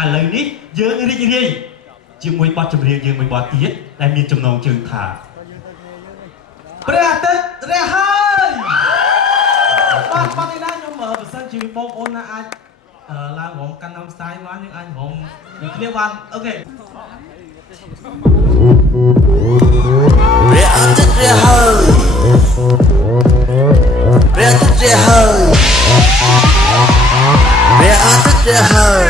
ឥឡូវនេះយើងរីករាយជាមួយបទចម្រៀងយើងមួយបទទៀតដែលមានចំណងជើងថាព្រះអាទិត្យរះហើយបាទនេះណាខ្ញុំបើសិនជាបងប្អូនណាអាចឡើងរំកាន់តាមស្ទាយបានយើងអាចរំគ្នាបានអូខេព្រះអាទិត្យរះហើយព្រះអាទិត្យរះហើយព្រះអាទិត្យរះហើយ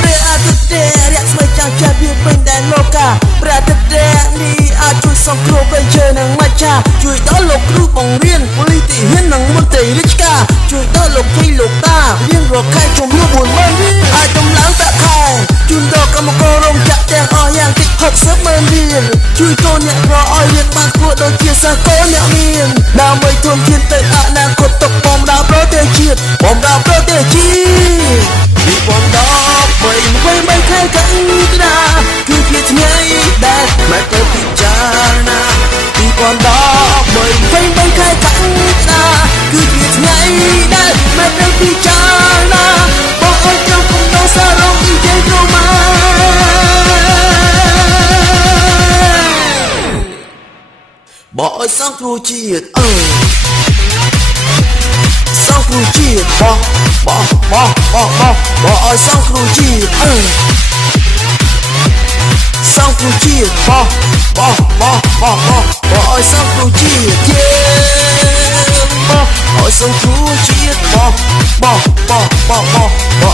ព្រះអាទិត្យរះស្មីចាំចាស់វាពេញដែនលោកកាព្រះអាទិត្យរះនេះអាចជួយសង្គ្រោះប្រជើនឹងម្ចាស់ជួយដល់លោកគ្រូបង្រៀនប៉ូលីសទាហាននិងមន្ត្រីរាជការជួយដល់លោកគ្រូលោកតារៀងរាល់ខែជំនួស40000រៀលអាចដំឡើងប្រាក់ខែជូនដល់កម្មកររោងចក្រទាំងអស់យ៉ាងតិច600000រៀលជួយកូនអ្នករកឲ្យរៀនបានគួរដូចជាសិស្សកូនអ្នកមានដើម្បីធនធានទៅអនាគតទុកបំរើប្រទេសជាតិបំរើប្រទេសជាតិ2013ខែកក្កដាគឺជាថ្ងៃដែលមកទៅពិចារណា2013ខែកក្កដាគឺជាថ្ងៃដែលមកទៅពិចារណាបងអើយចាំគុំដោះសារងទីជ័យត្រម៉ាបងអើយសង្គ្រោះជាតិសង្គ្រោះជាតិបងអើយសង្គ្រោះជាតិសង្គ្រោះជាតិបងអើយសង្គ្រោះជាតិបងអើយសង្គ្រោះជាតិបង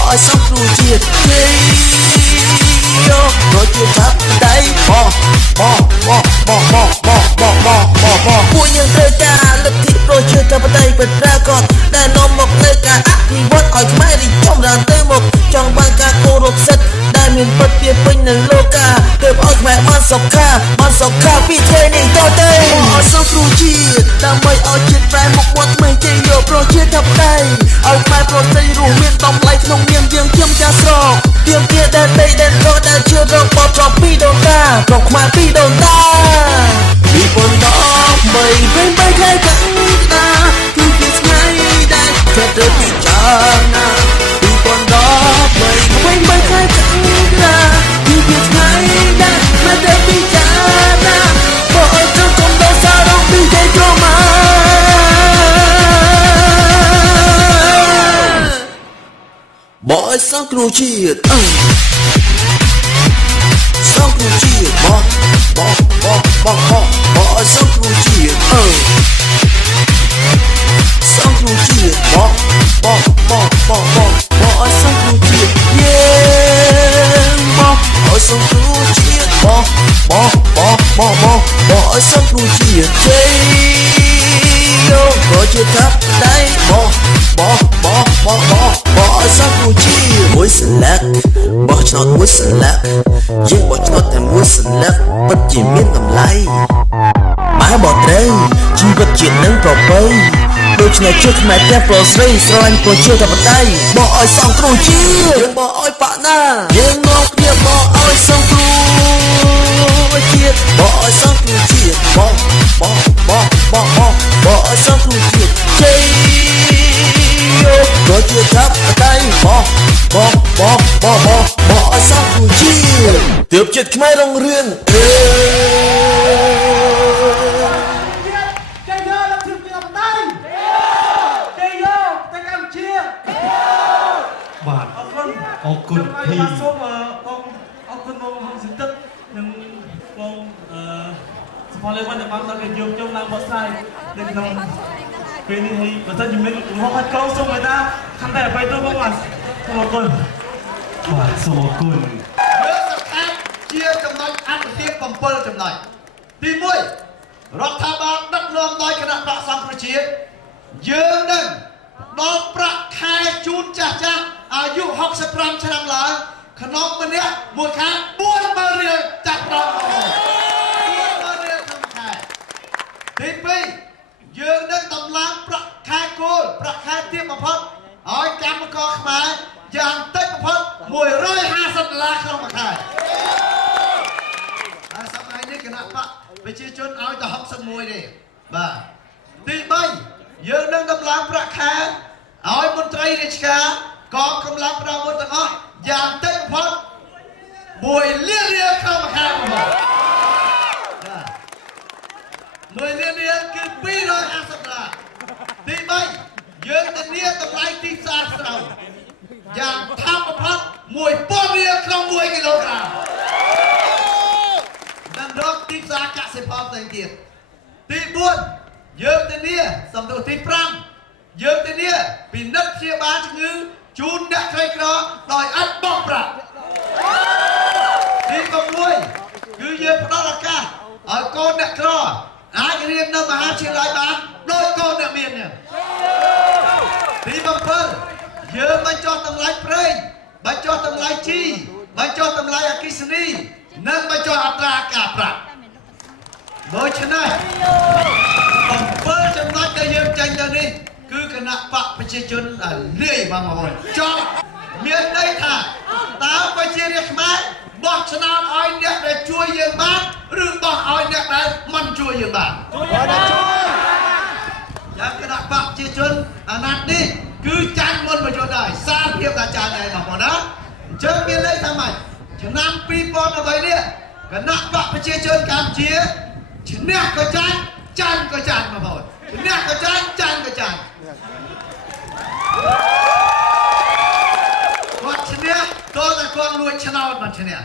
អើយសង្គ្រោះជាតិយោក៏ជាថាដៃពួកយើងត្រូវការលទ្ធិប្រជាធិបតេយ្យពិតប្រាកដដែលនាំមកនូវការអភិវឌ្ឍឲ្យខ្មែររីកចម្រើនទៅមុខចង់បានការគោរពសិទ្ធិដែលមានពិតជាពេញនៅលោកកាទើបឲ្យខ្មែរបានសុខាពីថ្ងៃនេះតទៅអរសង្គ្រោះជាតិដើម្បីឲ្យជាតិប្រែមុខមាត់ថ្មីជ័យយកប្រជាធិបតេយ្យឲ្យខ្មែរប្រទេសរស់មានតម្លៃក្នុងនាមយើងជាម្ចាស់ស្រុកទៀមទាដែលដីដែលរកដែលជារបស់ប្រពីដូនតាប្រកខ្មែរពីដូនតា2013ខែកក្កដាគឺជាថ្ងៃដែលត្រូវទៅពិចារណា2013ខែកក្កដាគឺជាថ្ងៃដែលមកទៅពិចារណាបងអើយចង់គុំដោះសារងពីជ័យត្រម៉ាបងអើយសង្គ្រោះជាតិសង្គ្រោះជាតិបងអើយសង្គ្រោះជាតិសង្គ្រោះជាតិបងអើយសង្គ្រោះជាតិយេបងអើយសង្គ្រោះជាតិបងអើយសង្គ្រោះជាតិជ័យយោក៏ជាថាដៃបងអើយសង្គ្រោះជាតិមួយស្លាកបោះឆ្នោតមួយស្លាកយើងបោះឆ្នោតតែមួយស្លាកពិតជាមានតម្លៃបែបបត្រូវជីវិតជាតិនឹងប្រពៃដូច្នេះជាខ្មែរទាំងប្រុសស្រីស្រឡាញ់ប្រជាធិបតេយ្យបងអើយសង្គ្រោះជាតិយើងបងអើយបាក់ណាយើងមកគ្នាបងអើយសង្គ្រោះជាតិបងអើយសង្គ្រោះជាតិបងអើយសង្គ្រោះជាតិជ័យយោក៏ជាថាដៃបងអើយសង្គ្រោះជាតិទើបជាតិខ្មែររុងរឿងអរគុណពីសូមបងអរគុណបងហងសិនទឹកនិងបងសុផលលេវ៉ាន់ដែលបានដល់យកខ្ញុំឡើងបកស្រាយនៅក្នុងពេលនេះហើយបើសិនជាមានកំហុសខាត់ក្រោមសូមមេត្តាខំតែអភ័យទោសបងបាទសូមអរគុណបាទសូមអរគុណយើងសម្អាតជាចំណុចអត្ថប្រយោជន៍7ចំណុចទី1រដ្ឋាភិបាលដឹកនាំដោយគណៈបកសង្គ្រោះជាតិយើងនឹងដល់ប្រាក់ខែជូនចាស់អាយុ65ឆ្នាំឡើងក្នុងម្នាក់មួយខែ40000រៀលចាប់ដល់40000រៀលក្នុងខែទី2យើងនឹងតម្លើងប្រាក់ខែគោលប្រាក់ខែទាបបំផុតឲ្យកម្មករខ្មែរយ៉ាងតិចបំផុត$150ក្នុងមួយខែហើយសម័យនេះគណៈបកប្រជាជនឲ្យតែ61ទេបាទទី3យើងនឹងតម្លើងប្រាក់ខែ ឲ្យមន្ត្រីរាជការកងកម្លាំងប្រដាប់អាវុធទាំងអស់យ៉ាងតិចបំផុត1 លានរៀលក្នុងមួយខែបងប្អូន1 លានរៀលគឺ250ដុល្លារទី3យើងធានាតម្លៃទីផ្សារស្រូវយ៉ាងថោកបំផុត1000រៀលក្នុង1គីឡូក្រាមនិងរកទីផ្សារកសិផលផ្សេងទៀតទី4យើងធានាសំដៅទី5យើងធានាពិនិត្យព្យាបាលជំងឺជូនអ្នកក្រីក្រដោយឥតបោះប្រាក់ទី6គឺយើងផ្ដល់ឱកាសឲ្យកូនអ្នកក្រអាចរៀននៅមហាវិទ្យាល័យបានដោយកូនអ្នកមាននេះទី7យើងបញ្ចុះតម្លៃប្រេងបញ្ចុះតម្លៃជីបញ្ចុះតម្លៃអគ្គិសនីនិងបញ្ចុះអត្រាការប្រាក់ដូច្នេះ7ចំណុចដែលយើងចេញទៅនេះគឺគណៈបកប្រជាជនលាយបងប្អូនចង់មានន័យថាតើប្រជារាស្ត្រខ្មែរបោះឆ្នោតឲ្យអ្នកដែលជួយយើងបានឬបោះឲ្យអ្នកដែលមិនជួយយើងបានយ៉ាងគណៈបកប្រជាជនអាណត្តិនេះគឺចាញ់មុនប្រយុទ្ធហើយសារភាពថាចាញ់ហើយបងប្អូនណាអញ្ចឹងមានន័យថាម៉េចឆ្នាំ2013នេះគណៈបកប្រជាជនកម្ពុជាឈ្នះក៏ចាញ់ចាញ់ក៏ចាញ់បងប្អូនឈ្នះក៏ចាញ់ចាញ់ក៏ចាញ់គាត់ឈ្នះតើតែគាត់លួចឆ្នោតបានឈ្នះ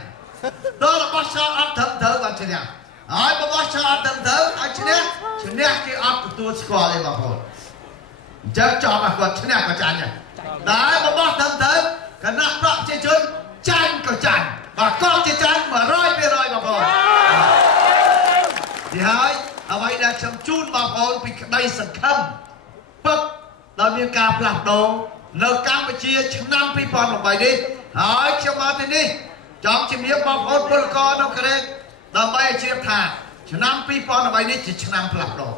តើរបស់ឆ្នោតអត់ត្រឹមត្រូវបានឈ្នះហើយរបស់ឆ្នោតត្រឹមត្រូវឲ្យឈ្នះគេអត់ទទួលស្គាល់ទេបងប្អូនអញ្ចឹងចប់តែគាត់ឈ្នះក៏ចាញ់ដែររបស់ត្រឹមត្រូវគណៈបកប្រជាជនចាញ់ក៏ចាញ់បាទគាត់ជាចាញ់ 100% បងប្អូនទីហើយអ្វីដែលខ្ញុំជូនបងប្អូនពីក្តីសង្ឃឹមពិតដែលមានការផ្លាស់ប្ដូរនៅកម្ពុជាឆ្នាំ2018នេះហើយខ្ញុំមកទីនេះចង់ជំរាបបងប្អូនពលករនៅក្រេកដើម្បីឲ្យជ្រាបថាឆ្នាំ2018នេះជាឆ្នាំផ្លាស់ប្ដូរ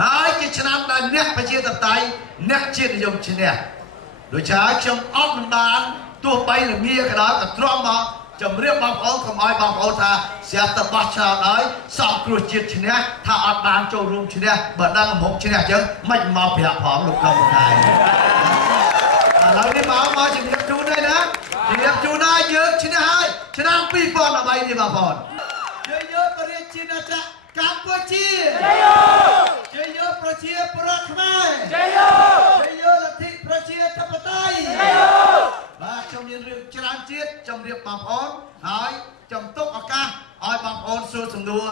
ហើយជាឆ្នាំដែលអ្នកប្រជាធិបតេយ្យអ្នកជាតិនិយមឈ្នះដូច្នេះខ្ញុំអត់មិនបានទោះបីល្ងាក៏ដោយក៏ទ្រាំមកជំរាបបងប្អូនកុំឲ្យបងប្អូនថាស្រាប់តែបោះឆ្នោតហើយសោកគ្រោះជាតិឈ្នះថាអត់បានចូលរួមឈ្នះបើដឹងមុខឈ្នះអញ្ចឹងមិនមកប្រាប់ផងលោកកម្មការឥឡូវនេះមកជំរាបជូនហើយណាជំរាបជូនហើយយើងឈ្នះហើយឆ្នាំ2013នេះបងប្អូនយើងយកប្រជាជាតិកម្ពុជាជ័យយកប្រជាពលរដ្ឋខ្មែរជ័យយកលទ្ធិប្រជាធិបតេយ្យបាទខ្ញុំមានរឿងច្រើនទៀតជំរាបបងប្អូនហើយខ្ញុំទុកឱកាសឲ្យបងប្អូនសួរសំណួរ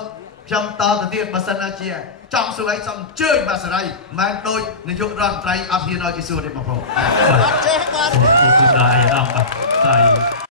ខ្ញុំតទៅទៀតបើសិនជាចង់សួរអីសូមអញ្ជើញបាទសេរីមិនដូចនាយករដ្ឋមន្ត្រីអត់ហ៊ានឲ្យគេសួរទេបងប្អូនអត់ចេះបាទ